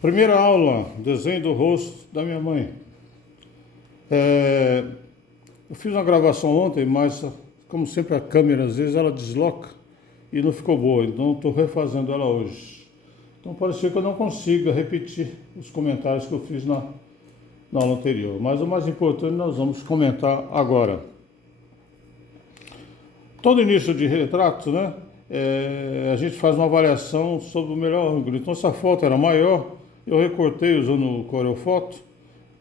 Primeira aula, desenho do rosto da minha mãe. Eu fiz uma gravação ontem, mas como sempre a câmera às vezes ela desloca e não ficou boa, então estou refazendo ela hoje. Então pode ser que eu não consiga repetir os comentários que eu fiz na aula anterior, mas o mais importante nós vamos comentar agora. Todo início de retrato, né? A gente faz uma avaliação sobre o melhor ângulo. Então, se a foto era maior, eu recortei usando o Corel Foto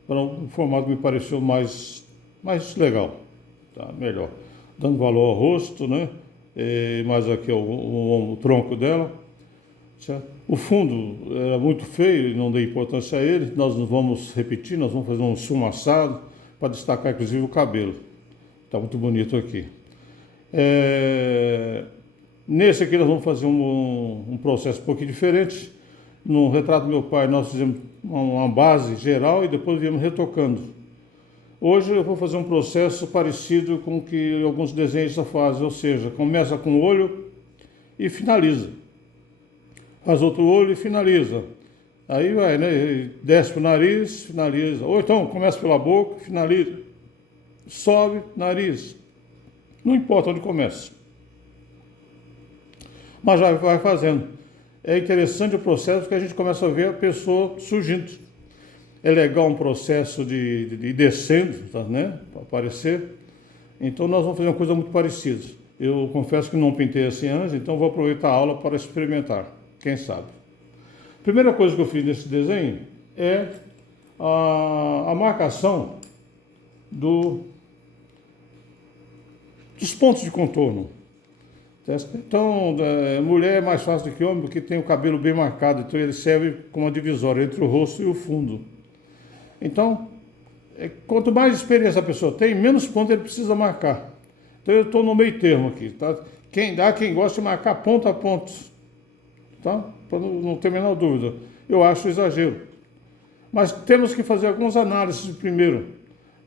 para um formato que me pareceu mais legal, tá? Melhor. Dando valor ao rosto, né? Mais aqui o tronco dela. Certo? O fundo era muito feio e não dei importância a ele. Nós não vamos repetir, nós vamos fazer um esfumaçado para destacar inclusive o cabelo. Está muito bonito aqui. Nesse aqui nós vamos fazer um processo um pouquinho diferente. No retrato do meu pai nós fizemos uma base geral e depois viemos retocando. Hoje eu vou fazer um processo parecido com o que alguns desenhistas fazem, ou seja, começa com o olho e finaliza. Faz outro olho e finaliza. Aí vai, né? Desce para o nariz, finaliza. Ou então começa pela boca, finaliza. Sobe, nariz. Não importa onde começa. Mas já vai fazendo. É interessante o processo porque a gente começa a ver a pessoa surgindo. É legal um processo de descendo, tá, né? Para aparecer. Então nós vamos fazer uma coisa muito parecida. Eu confesso que não pintei assim antes, então vou aproveitar a aula para experimentar. Quem sabe? Primeira coisa que eu fiz nesse desenho é a marcação dos pontos de contorno. Então, mulher é mais fácil do que homem porque tem o cabelo bem marcado, então ele serve como uma divisória entre o rosto e o fundo. Então, quanto mais experiência a pessoa tem, menos pontos ele precisa marcar. Então eu estou no meio termo aqui, tá? Quem gosta de marcar ponto a ponto, tá? Para não ter a menor dúvida. Eu acho exagero. Mas temos que fazer algumas análises primeiro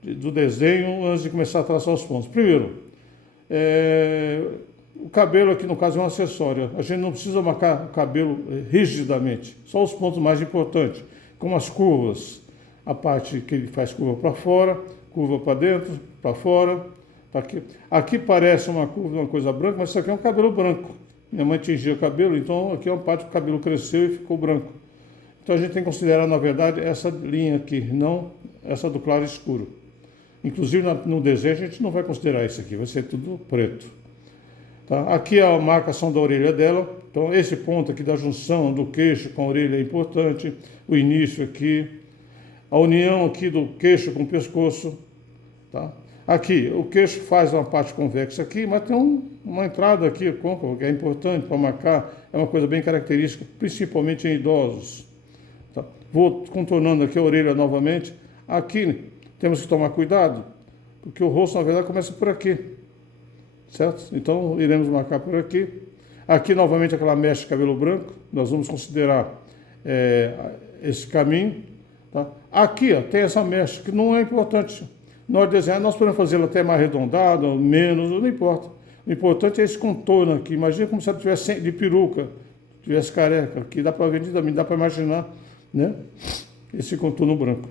do desenho antes de começar a traçar os pontos. Primeiro, o cabelo aqui no caso é um acessório. A gente não precisa marcar o cabelo rigidamente, só os pontos mais importantes, como as curvas, a parte que ele faz curva para fora, curva para dentro, para fora. Aqui parece uma curva, uma coisa branca, mas isso aqui é um cabelo branco. Minha mãe tingia o cabelo, então aqui é uma parte que o cabelo cresceu e ficou branco. Então a gente tem que considerar, na verdade, essa linha aqui, não essa do claro e escuro. Inclusive no desenho a gente não vai considerar isso aqui, vai ser tudo preto. Tá? Aqui é a marcação da orelha dela, então esse ponto aqui da junção do queixo com a orelha é importante, o início aqui, a união aqui do queixo com o pescoço. Tá? Aqui, o queixo faz uma parte convexa aqui, mas tem uma entrada aqui, côncava, que é importante para marcar, é uma coisa bem característica, principalmente em idosos. Tá? Vou contornando aqui a orelha novamente. Aqui temos que tomar cuidado, porque o rosto, na verdade, começa por aqui, certo? Então, iremos marcar por aqui. Aqui, novamente, aquela mecha de cabelo branco, nós vamos considerar esse caminho. Tá? Aqui, ó, tem essa mecha, que não é importante. Na hora de desenhar, nós podemos fazê-la até mais arredondada, menos, não importa. O importante é esse contorno aqui. Imagina como se ela tivesse de peruca, tivesse careca, que dá para ver, dá para imaginar, né? Esse contorno branco.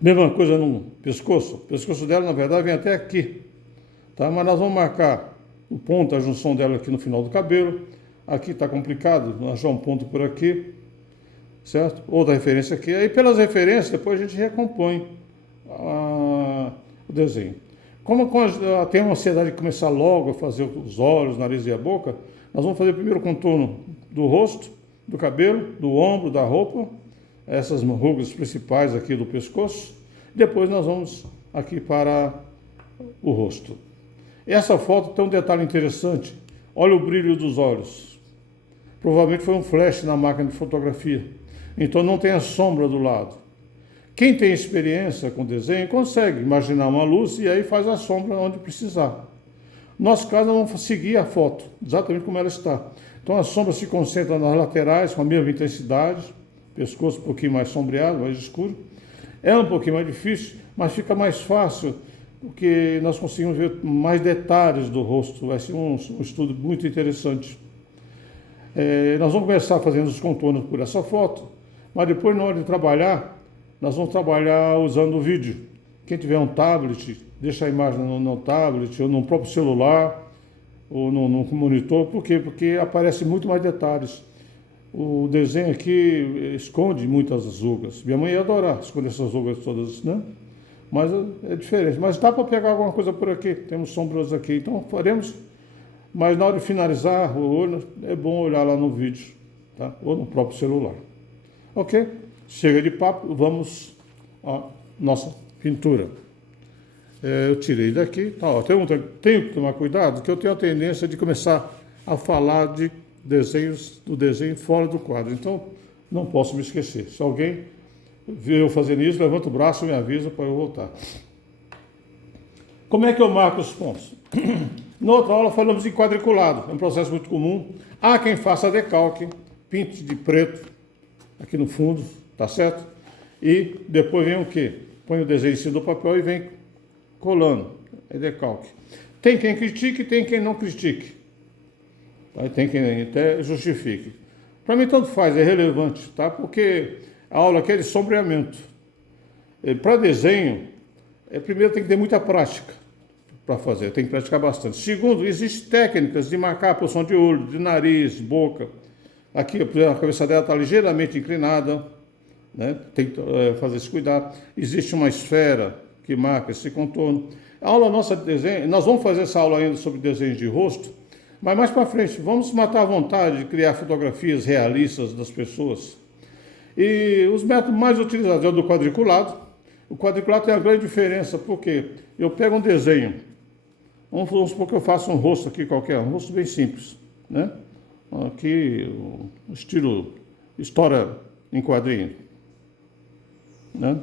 Mesma coisa no pescoço. O pescoço dela, na verdade, vem até aqui. Tá? Mas nós vamos marcar o ponto, a junção dela aqui no final do cabelo. Aqui está complicado, nós achar um ponto por aqui, certo? Outra referência aqui. Aí, pelas referências, depois a gente recompõe o desenho. Como tem uma ansiedade de começar logo a fazer os olhos, o nariz e a boca, nós vamos fazer primeiro o contorno do rosto, do cabelo, do ombro, da roupa, essas rugas principais aqui do pescoço. Depois nós vamos aqui para o rosto. Essa foto tem um detalhe interessante. Olha o brilho dos olhos. Provavelmente foi um flash na máquina de fotografia. Então não tem a sombra do lado. Quem tem experiência com desenho consegue imaginar uma luz e aí faz a sombra onde precisar. No nosso caso, nós vamos seguir a foto, exatamente como ela está. Então a sombra se concentra nas laterais com a mesma intensidade, pescoço um pouquinho mais sombreado, mais escuro. É um pouquinho mais difícil, mas fica mais fácil, porque nós conseguimos ver mais detalhes do rosto. Vai ser um estudo muito interessante. Nós vamos começar fazendo os contornos por essa foto. Mas depois, na hora de trabalhar, nós vamos trabalhar usando o vídeo. Quem tiver um tablet, deixa a imagem no tablet, ou no próprio celular, ou no monitor. Por quê? Porque aparece muito mais detalhes. O desenho aqui esconde muitas rugas. Minha mãe ia adorar esconder essas rugas todas, né? Mas é diferente. Mas dá para pegar alguma coisa por aqui. Temos sombras aqui, então faremos. Mas na hora de finalizar o olho, é bom olhar lá no vídeo, tá? Ou no próprio celular. Ok? Chega de papo, vamos à nossa pintura. Eu tirei daqui, tá, ó, tenho que tomar cuidado, que eu tenho a tendência de começar a falar de do desenho fora do quadro. Então, não posso me esquecer. Se alguém ver eu fazendo isso, levanta o braço e me avisa para eu voltar. Como é que eu marco os pontos? Na outra aula falamos em quadriculado, é um processo muito comum. Há quem faça decalque, pinte de preto aqui no fundo, tá certo? E depois vem o quê? Põe o desenho em cima do papel e vem colando, é decalque. Tem quem critique, tem quem não critique. Tá? Tem quem até justifique. Para mim tanto faz, é relevante, tá? Porque a aula aqui é de sombreamento. Para desenho, primeiro tem que ter muita prática para fazer, tem que praticar bastante. Segundo, existem técnicas de marcar a posição de olho, de nariz, boca. Aqui, por exemplo, a cabeça dela está ligeiramente inclinada, né? Tem que fazer esse cuidado. Existe uma esfera que marca esse contorno. A aula nossa de desenho, nós vamos fazer essa aula ainda sobre desenho de rosto, mas mais para frente, vamos matar a vontade de criar fotografias realistas das pessoas. E os métodos mais utilizados é o do quadriculado. O quadriculado tem uma grande diferença, porque eu pego um desenho, vamos supor que eu faço um rosto aqui qualquer, um rosto bem simples, né? Aqui, o estilo história em quadrinho, né?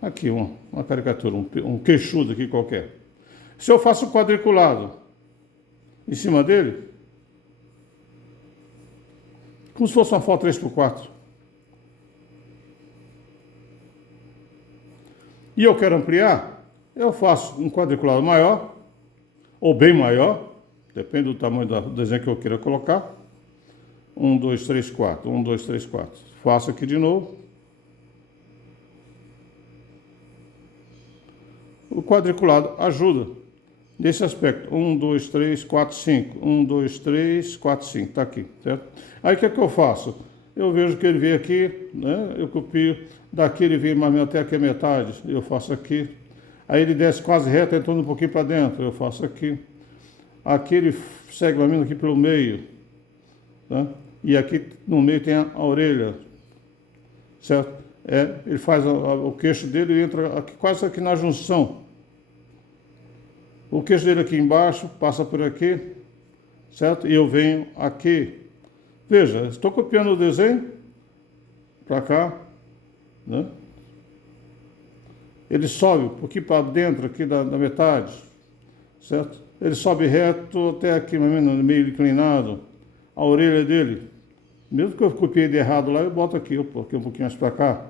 Aqui, uma caricatura, um queixudo aqui qualquer. Se eu faço um quadriculado em cima dele, como se fosse uma foto 3x4, e eu quero ampliar, eu faço um quadriculado maior, ou bem maior, depende do tamanho do desenho que eu queira colocar. 1, 2, 3, 4, 1, 2, 3, 4. Faço aqui de novo. O quadriculado ajuda nesse aspecto. 1, 2, 3, 4, 5. 1, 2, 3, 4, 5. Está aqui, certo? Aí o que é que eu faço? Eu vejo que ele vem aqui, né? Eu copio. Daqui ele vem mais ou menos até aqui a metade. Eu faço aqui. Aí ele desce quase reto, entrando um pouquinho para dentro. Eu faço aqui. Aqui ele segue mais ou menos aqui pelo meio. Tá? E aqui no meio tem a orelha. Certo? Ele faz o queixo dele e entra aqui, quase aqui na junção. O queixo dele aqui embaixo, passa por aqui, certo? E eu venho aqui. Veja, estou copiando o desenho para cá, né? Ele sobe um pouquinho para dentro aqui da metade, certo? Ele sobe reto até aqui, mais ou menos, meio inclinado. A orelha dele, mesmo que eu copiei de errado lá, eu boto aqui, um pouquinho mais para cá,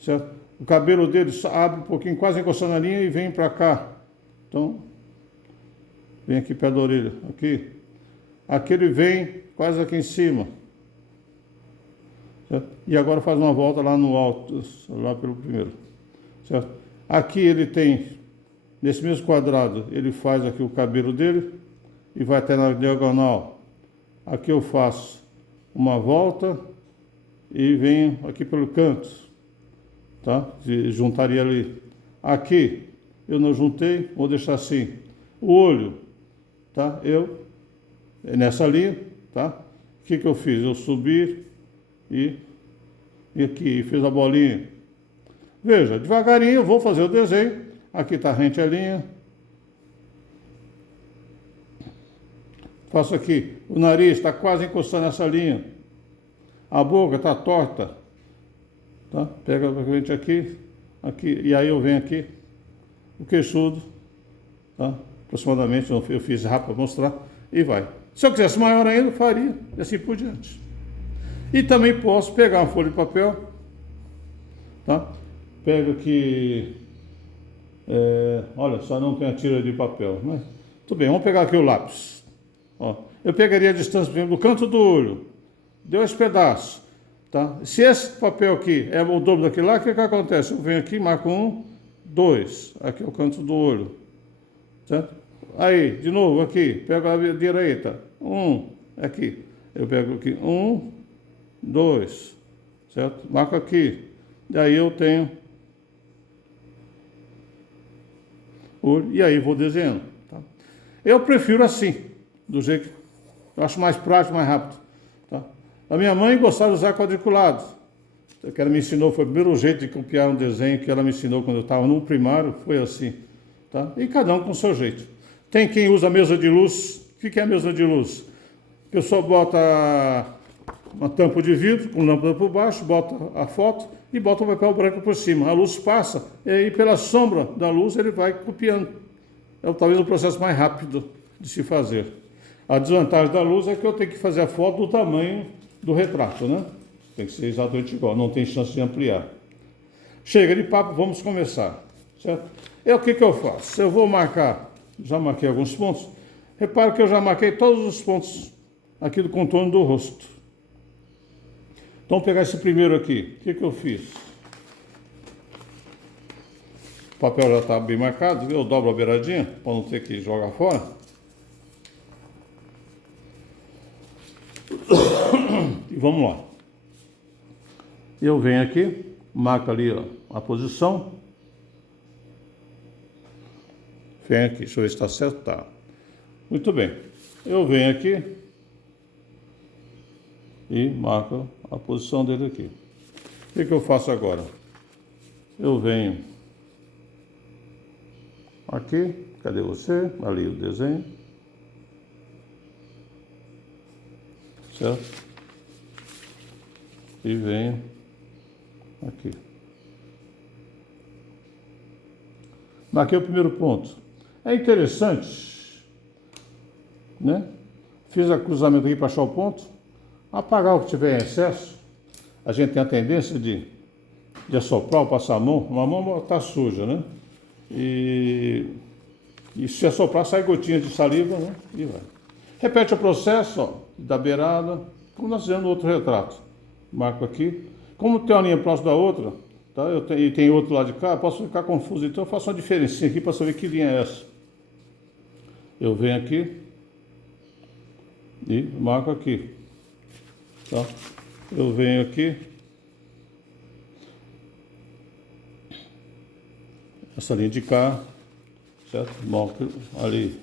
certo? O cabelo dele abre um pouquinho, quase encostando na linha e vem para cá. Então, vem aqui perto da orelha, aqui. Aqui ele vem quase aqui em cima. Certo? E agora faz uma volta lá no alto, lá pelo primeiro. Certo? Aqui ele tem, nesse mesmo quadrado, ele faz aqui o cabelo dele e vai até na diagonal. Aqui eu faço uma volta e venho aqui pelo canto, tá? Juntaria ali. Aqui eu não juntei, vou deixar assim. O olho, tá? Nessa linha, tá? O que eu fiz? Eu subi e aqui, fiz a bolinha. Veja, devagarinho eu vou fazer o desenho. Aqui está rente a linha. Faço aqui. O nariz está quase encostando nessa linha. A boca está torta. Tá? Pega a frente aqui, aqui, e aí eu venho aqui. O queixudo, tá? Aproximadamente, eu fiz rápido para mostrar, e vai. Se eu quisesse maior ainda, eu faria, e assim por diante. E também posso pegar uma folha de papel, tá? Pego aqui, olha, só não tem a tira de papel, mas tudo bem, vamos pegar aqui o lápis. Ó, eu pegaria a distância, por exemplo, do canto do olho, dois pedaços, tá? Se esse papel aqui é o dobro daquele lá, o que acontece? Eu venho aqui, marco 1, 2, aqui é o canto do olho, certo? Aí, de novo, aqui, pego a direita, 1, aqui, eu pego aqui, 1, 2, certo? Marco aqui, daí eu tenho olho, e aí vou desenhando, tá? Eu prefiro assim, do jeito que eu acho mais prático, mais rápido, tá? A minha mãe gostava de usar quadriculado, que ela me ensinou, foi o primeiro jeito de copiar um desenho que ela me ensinou quando eu estava no primário, foi assim, tá? E cada um com o seu jeito. Tem quem usa mesa de luz. O que é a mesa de luz? A pessoa bota uma tampa de vidro com lâmpada por baixo, bota a foto e bota o papel branco por cima. A luz passa e aí pela sombra da luz ele vai copiando. É talvez o processo mais rápido de se fazer. A desvantagem da luz é que eu tenho que fazer a foto do tamanho do retrato, né? Tem que ser exatamente igual, não tem chance de ampliar. Chega de papo, vamos começar, certo? O que eu faço? Eu vou marcar, já marquei alguns pontos. Repare que eu já marquei todos os pontos aqui do contorno do rosto. Então, vou pegar esse primeiro aqui. O que eu fiz? O papel já está bem marcado, eu dobro a beiradinha, para não ter que jogar fora. E vamos lá. Eu venho aqui, marco ali ó, a posição. Venho aqui, deixa eu ver se está certo. Tá. Muito bem. Eu venho aqui e marco a posição dele aqui. O que eu faço agora? Eu venho aqui, cadê você? Ali o desenho. Certo? E venho aqui. Marquei o primeiro ponto. É interessante, né? Fiz o cruzamento aqui para achar o ponto. Apagar o que tiver em excesso. A gente tem a tendência de assoprar ou passar a mão está suja, né? E se assoprar, sai gotinha de saliva, né? E vai. Repete o processo, ó, da beirada, como nós fizemos no outro retrato. Marco aqui. Como tem uma linha próxima da outra, tá? E tem outro lado de cá, posso ficar confuso. Então eu faço uma diferença aqui para saber que linha é essa. Eu venho aqui e marco aqui. Tá? Eu venho aqui. Essa linha de cá, certo? Marco ali.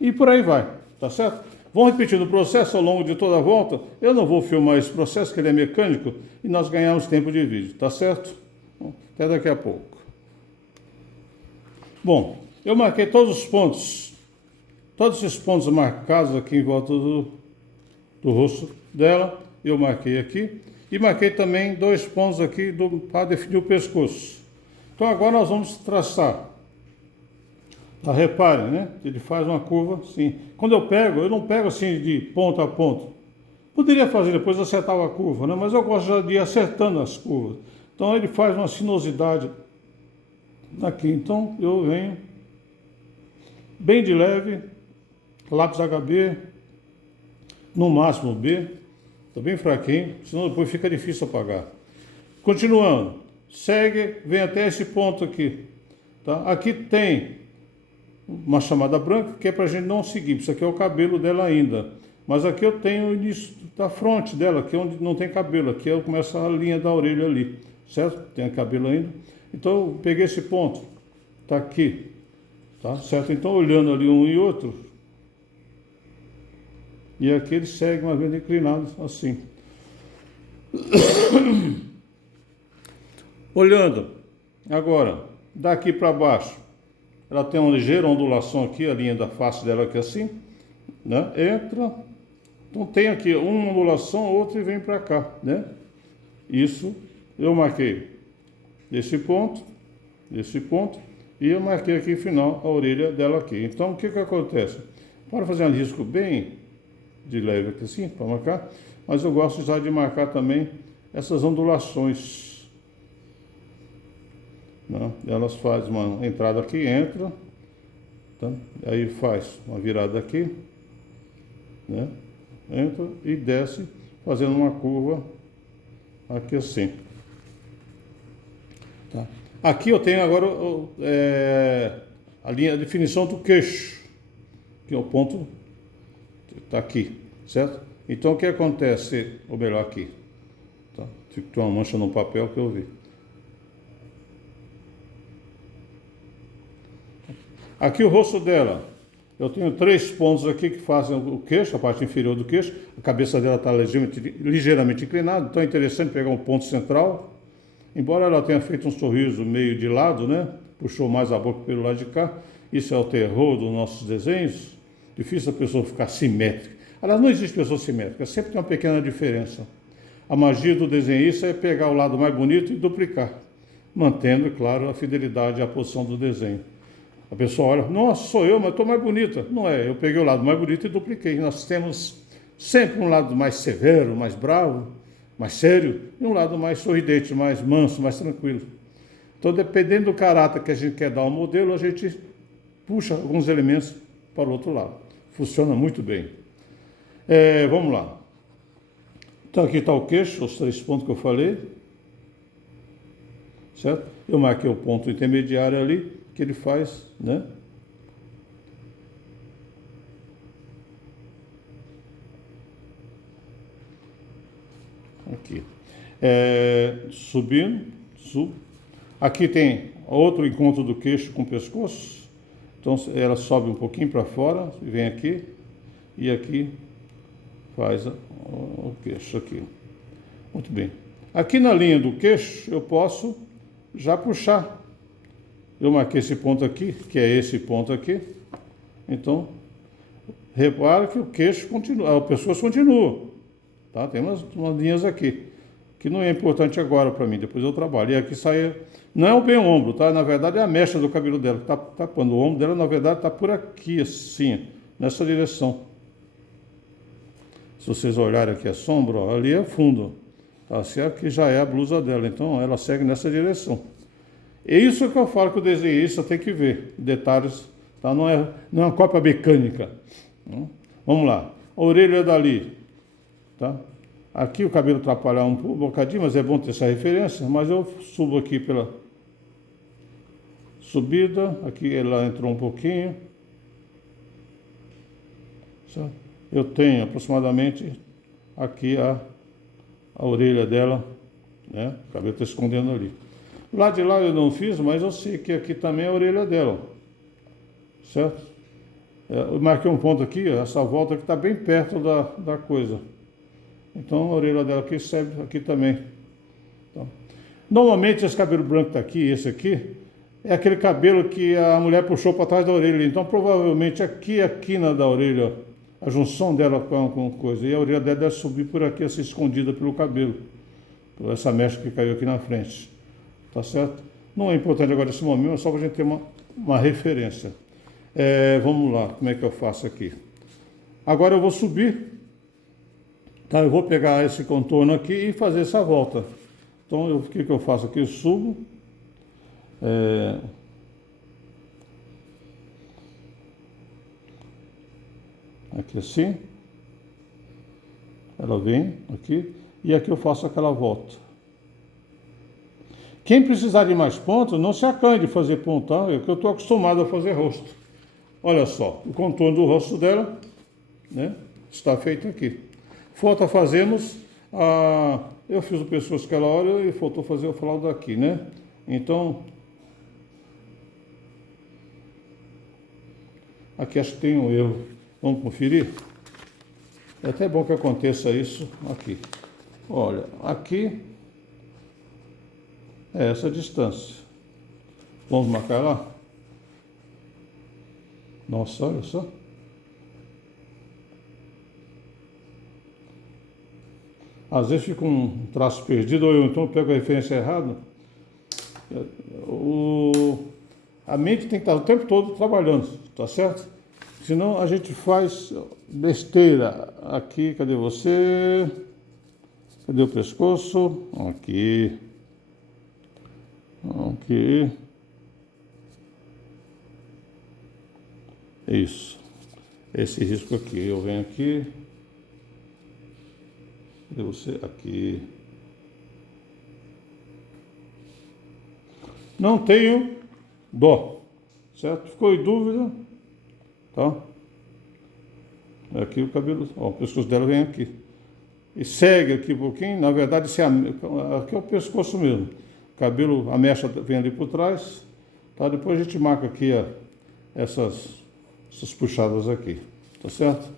E por aí vai, tá certo? Vão repetindo o processo ao longo de toda a volta. Eu não vou filmar esse processo, que ele é mecânico, e nós ganhamos tempo de vídeo, tá certo? Até daqui a pouco. Bom, eu marquei todos os pontos, todos esses pontos marcados aqui em volta do rosto dela, eu marquei aqui, e marquei também 2 pontos aqui para definir o pescoço. Então agora nós vamos traçar. Reparem, né? Ele faz uma curva assim. Quando eu pego, eu não pego assim de ponta a ponta. Poderia fazer depois acertar a curva, né? Mas eu gosto já de ir acertando as curvas. Então ele faz uma sinuosidade aqui. Então eu venho bem de leve, lápis HB, no máximo B, tá bem fraquinho, senão depois fica difícil apagar. Continuando, segue, vem até esse ponto aqui, tá? Aqui tem uma chamada branca, que é para a gente não seguir. Isso aqui é o cabelo dela ainda. Mas aqui eu tenho o início da fronte dela, que é onde não tem cabelo. Aqui eu começo a linha da orelha ali, certo? Tem cabelo ainda. Então eu peguei esse ponto, tá aqui, tá certo? Então olhando ali um e outro, e aqui ele segue uma vez inclinado assim. Olhando agora, daqui para baixo, ela tem uma ligeira ondulação aqui, a linha da face dela aqui assim, né? Entra, então tem aqui uma ondulação, outra e vem para cá, né? Isso eu marquei esse ponto, e eu marquei aqui final a orelha dela aqui. Então o que acontece? Para fazer um risco bem de leve aqui assim, para marcar, mas eu gosto já de marcar também essas ondulações. Né? Elas fazem uma entrada aqui, entra, tá? Aí faz uma virada aqui, né? Entra e desce, fazendo uma curva aqui assim. Tá? Aqui eu tenho agora a linha, a definição do queixo, que é o ponto está aqui, certo? Então o que acontece, ou melhor aqui, tá? Tem uma mancha no papel que eu vi. Aqui o rosto dela, eu tenho 3 pontos aqui que fazem o queixo, a parte inferior do queixo, a cabeça dela está ligeiramente inclinada, então é interessante pegar um ponto central. Embora ela tenha feito um sorriso meio de lado, né? Puxou mais a boca pelo lado de cá. Isso é o terror dos nossos desenhos. Difícil a pessoa ficar simétrica. Aliás, não existe pessoa simétrica, sempre tem uma pequena diferença. A magia do desenhista é pegar o lado mais bonito e duplicar, mantendo, claro, a fidelidade à posição do desenho. A pessoa olha, nossa, sou eu, mas estou mais bonita. Não é, eu peguei o lado mais bonito e dupliquei. Nós temos sempre um lado mais severo, mais bravo, mais sério, e um lado mais sorridente, mais manso, mais tranquilo. Então, dependendo do caráter que a gente quer dar ao modelo, a gente puxa alguns elementos para o outro lado. Funciona muito bem. Vamos lá. Então, aqui está o queixo, os 3 pontos que eu falei. Certo? Eu marquei o ponto intermediário ali, que ele faz, né? Aqui. Subindo, subo. Aqui tem outro encontro do queixo com o pescoço. Então ela sobe um pouquinho para fora, vem aqui e aqui faz o queixo aqui. Muito bem. Aqui na linha do queixo eu posso já puxar. Eu marquei esse ponto aqui, que é esse ponto aqui. Então, repara que o queixo continua, o pescoço continua. Tá? Tem umas linhas aqui, que não é importante agora para mim, depois eu trabalho. E aqui sai, não é bem o ombro, tá? Na verdade é a mecha do cabelo dela, que tá tapando o ombro dela, na verdade está por aqui, assim, nessa direção. Se vocês olharem aqui a sombra, ó, ali é fundo, tá certo? Que já é a blusa dela, então ela segue nessa direção. É isso que eu falo que o desenhista tem que ver, detalhes, tá? Não é uma cópia mecânica. Vamos lá, a orelha dali. Tá? Aqui o cabelo atrapalha um bocadinho, mas é bom ter essa referência. Mas eu subo aqui pela subida. Aqui ela entrou um pouquinho. Certo? Eu tenho aproximadamente aqui a orelha dela, né? O cabelo está escondendo ali. Lá de lá eu não fiz, mas eu sei que aqui também é a orelha dela. Certo? Eu marquei um ponto aqui, essa volta que está bem perto da coisa. Então a orelha dela aqui serve aqui também. Então, normalmente esse cabelo branco está aqui, esse aqui, é aquele cabelo que a mulher puxou para trás da orelha. Então provavelmente aqui a quina da orelha, a junção dela com coisa. E a orelha dela deve subir por aqui, assim, escondida pelo cabelo. Por essa mecha que caiu aqui na frente. Tá certo? Não é importante agora esse momento, é só para a gente ter uma referência. Vamos lá, como é que eu faço aqui? Agora eu vou subir. Tá, eu vou pegar esse contorno aqui e fazer essa volta. Então, o que eu faço aqui? Eu subo. Aqui assim. Ela vem aqui. E aqui eu faço aquela volta. Quem precisar de mais pontos, não se acanhe de fazer ponto, tá? É que eu estou acostumado a fazer rosto. Olha só, o contorno do rosto dela, né, está feito aqui. Falta fazermos eu fiz o pescoço aquela hora e faltou fazer o fralda daqui, né? Então, aqui acho que tem um erro. Vamos conferir? É até bom que aconteça isso aqui. Olha, aqui é essa distância. Vamos marcar lá? Nossa, olha só. Às vezes fica um traço perdido, ou eu então pego a referência errada. A mente tem que estar o tempo todo trabalhando, tá certo? Senão a gente faz besteira. Aqui, cadê você? Cadê o pescoço? Aqui. Aqui. Isso. Esse risco aqui, eu venho aqui, e você aqui. Não tenho dó, certo? Ficou em dúvida, tá? Aqui o cabelo, ó, o pescoço dela vem aqui. E segue aqui um pouquinho, na verdade aqui é o pescoço mesmo. O cabelo, a mecha vem ali por trás, tá? Depois a gente marca aqui essas puxadas aqui, tá certo?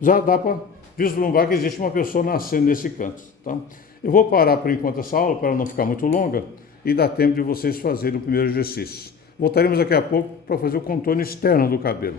Já dá para vislumbrar que existe uma pessoa nascendo nesse canto, tá? Eu vou parar por enquanto essa aula para não ficar muito longa e dar tempo de vocês fazerem o primeiro exercício. Voltaremos daqui a pouco para fazer o contorno externo do cabelo.